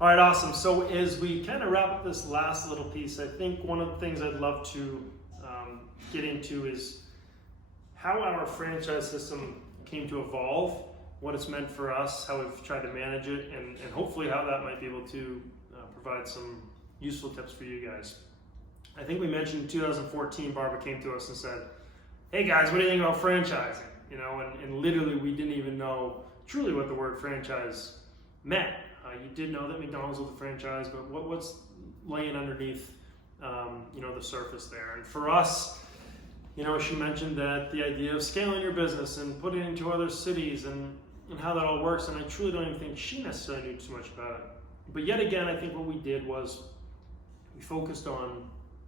All right, awesome. So as we kind of wrap up this last little piece, I think one of the things I'd love to get into is how our franchise system came to evolve, what it's meant for us, how we've tried to manage it, and hopefully how that might be able to provide some useful tips for you guys. I think we mentioned in 2014, Barbara came to us and said, hey guys, what do you think about franchising? You know, and literally we didn't even know truly what the word franchise meant. You did know that McDonald's was a franchise, but what's laying underneath, the surface there? And for us, she mentioned that the idea of scaling your business and putting it into other cities and how that all works, and I truly don't even think she necessarily knew too much about it. But yet again, I think what we did was we focused on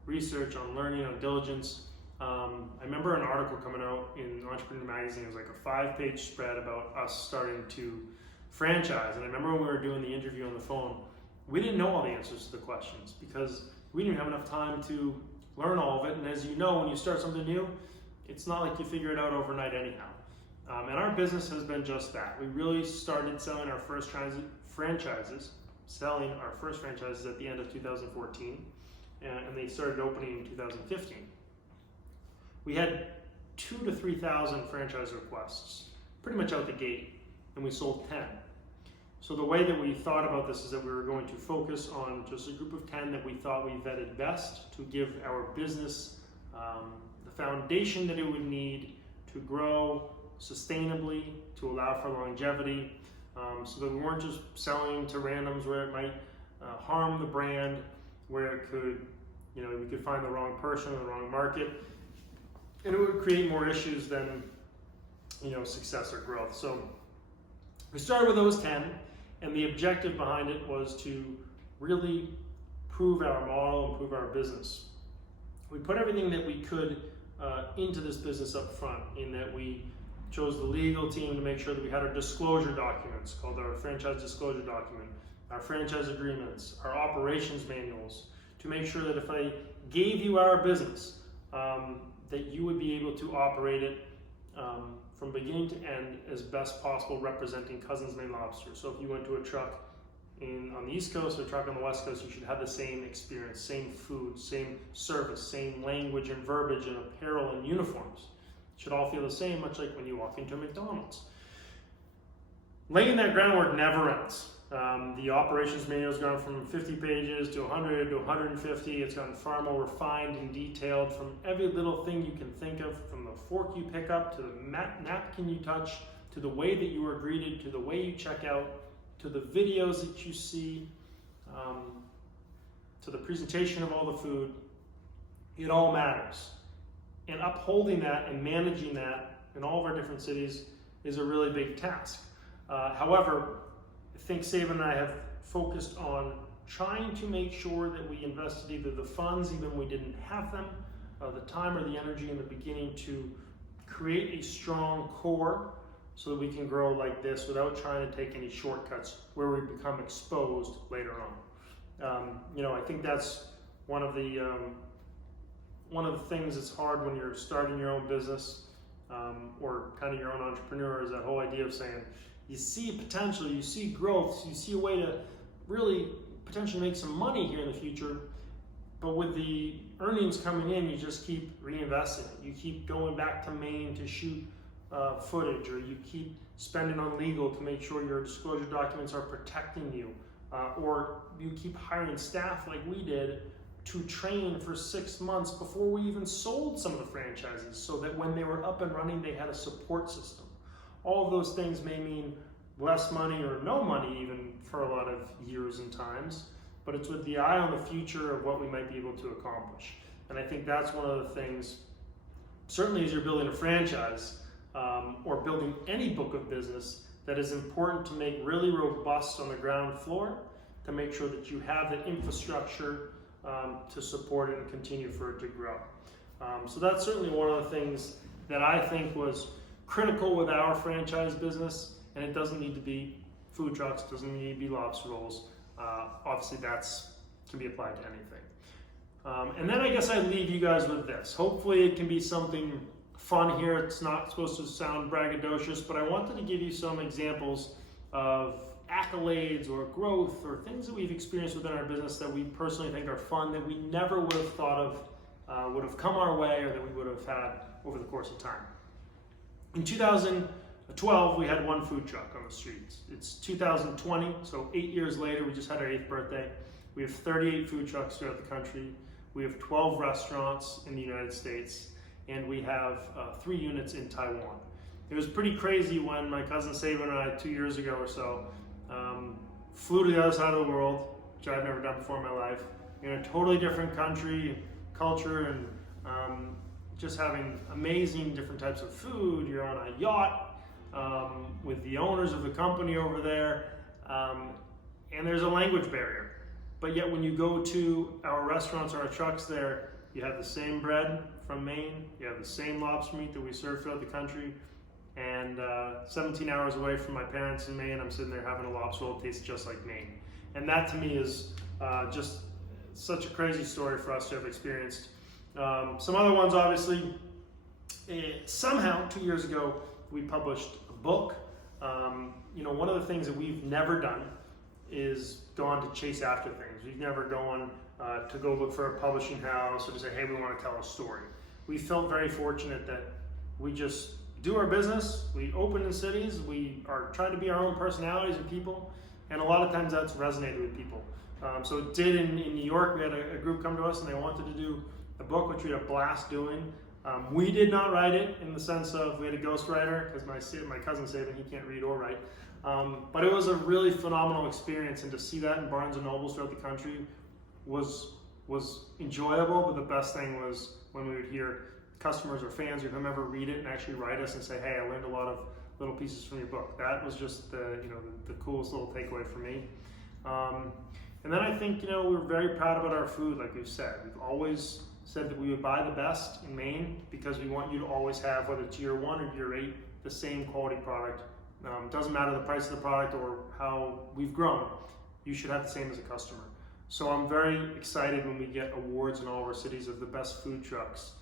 research, on learning, on diligence. I remember an article coming out in Entrepreneur Magazine. It was like a 5-page spread about us starting to franchise. And I remember when we were doing the interview on the phone, we didn't know all the answers to the questions because we didn't have enough time to learn all of it. And as you know, when you start something new, it's not like you figure it out overnight anyhow. And our business has been just that. We really started selling our first franchises at the end of 2014, and they started opening in 2015. We had 2,000 to 3,000 franchise requests, pretty much out the gate, and we sold 10. So the way that we thought about this is that we were going to focus on just a group of 10 that we thought we vetted best to give our business the foundation that it would need to grow sustainably, to allow for longevity, so that we weren't just selling to randoms where it might harm the brand, where it could, we could find the wrong person in the wrong market, and it would create more issues than, success or growth. So we started with those 10, and the objective behind it was to really prove our model and prove our business. We put everything that we could into this business up front, in that we chose the legal team to make sure that we had our disclosure documents, called our franchise disclosure document, our franchise agreements, our operations manuals, to make sure that if I gave you our business, that you would be able to operate it from beginning to end as best possible, representing Cousins Maine Lobster. So if you went to a truck on the East Coast or a truck on the West Coast, you should have the same experience, same food, same service, same language and verbiage and apparel and uniforms. It should all feel the same, much like when you walk into McDonald's. Laying that groundwork never ends. The operations manual has gone from 50 pages to 100 to 150. It's gotten far more refined and detailed, from every little thing you can think of, from the fork you pick up to the napkin you touch, to the way that you are greeted, to the way you check out, to the videos that you see, to the presentation of all the food. It all matters. And upholding that and managing that in all of our different cities is a really big task. However, I think Saban and I have focused on trying to make sure that we invested either the funds, even when we didn't have them, the time or the energy in the beginning, to create a strong core so that we can grow like this without trying to take any shortcuts where we become exposed later on. I think that's one of the things that's hard when you're starting your own business, or kind of your own entrepreneur, is that whole idea of saying, you see potential, you see growth, you see a way to really potentially make some money here in the future, but with the earnings coming in, you just keep reinvesting it. You keep going back to Maine to shoot footage, or you keep spending on legal to make sure your disclosure documents are protecting you, or you keep hiring staff like we did to train for 6 months before we even sold some of the franchises, so that when they were up and running, they had a support system. All of those things may mean less money or no money even for a lot of years and times, but it's with the eye on the future of what we might be able to accomplish. And I think that's one of the things, certainly as you're building a franchise, or building any book of business, that is important to make really robust on the ground floor, to make sure that you have the infrastructure to support it and continue for it to grow. So that's certainly one of the things that I think was critical with our franchise business, and it doesn't need to be food trucks, doesn't need to be lobster rolls. Obviously that's can be applied to anything. And then I guess I leave you guys with this. Hopefully it can be something fun here. It's not supposed to sound braggadocious, but I wanted to give you some examples of accolades or growth or things that we've experienced within our business that we personally think are fun that we never would have thought of would have come our way or that we would have had over the course of time. In 2012, we had one food truck on the streets. It's 2020, so 8 years later, we just had our 8th birthday. We have 38 food trucks throughout the country. We have 12 restaurants in the United States, and we have 3 units in Taiwan. It was pretty crazy when my cousin Saban and I, 2 years ago or so, flew to the other side of the world, which I've never done before in my life, in a totally different country, culture, and just having amazing different types of food. You're on a yacht with the owners of the company over there, and there's a language barrier. But yet when you go to our restaurants or our trucks there, you have the same bread from Maine, you have the same lobster meat that we serve throughout the country, and 17 hours away from my parents in Maine, I'm sitting there having a lobster roll that tastes just like Maine. And that to me is just such a crazy story for us to have experienced. Some other ones, obviously, somehow 2 years ago, we published a book. One of the things that we've never done is gone to chase after things. We've never gone to go look for a publishing house or to say, hey, we want to tell a story. We felt very fortunate that we just do our business, we open in cities, we are trying to be our own personalities and people, and a lot of times that's resonated with people. So it did in New York. We had a group come to us and they wanted to do a book, which we had a blast doing. We did not write it in the sense of we had a ghostwriter because my cousin Saban, he can't read or write. But it was a really phenomenal experience, and to see that in Barnes and Nobles throughout the country was enjoyable. But the best thing was when we would hear customers or fans or whomever read it and actually write us and say, hey, I learned a lot of little pieces from your book. That was just the coolest little takeaway for me. And then I think, we're very proud about our food, like we've said. We've always said that we would buy the best in Maine because we want you to always have, whether it's year 1 or year 8, the same quality product. Doesn't matter the price of the product or how we've grown, you should have the same as a customer. So I'm very excited when we get awards in all of our cities of the best food trucks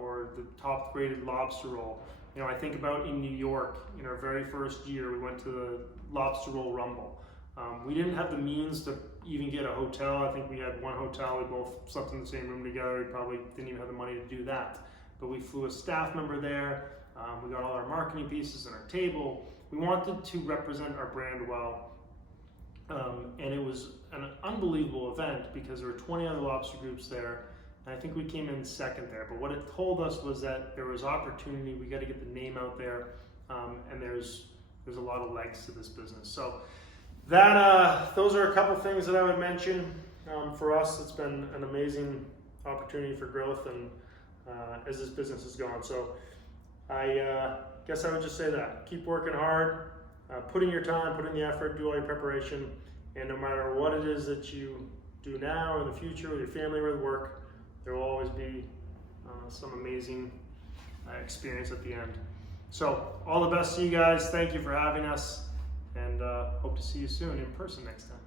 or the top rated lobster roll. I think about in New York, in our very first year, we went to the Lobster Roll Rumble. We didn't have the means to even get a hotel. I think we had one hotel, we both slept in the same room together. We probably didn't even have the money to do that. But we flew a staff member there. We got all our marketing pieces and our table. We wanted to represent our brand well. And it was an unbelievable event because there were 20 other lobster groups there. And I think we came in second there. But what it told us was that there was opportunity. We got to get the name out there. And there's a lot of legs to this business. So those are a couple things that I would mention. For us, it's been an amazing opportunity for growth and as this business has gone. So I guess I would just say that. Keep working hard, put in your time, put in the effort, do all your preparation, and no matter what it is that you do now or in the future with your family or with work, there will always be some amazing experience at the end. So all the best to you guys. Thank you for having us, and hope to see you soon in person next time.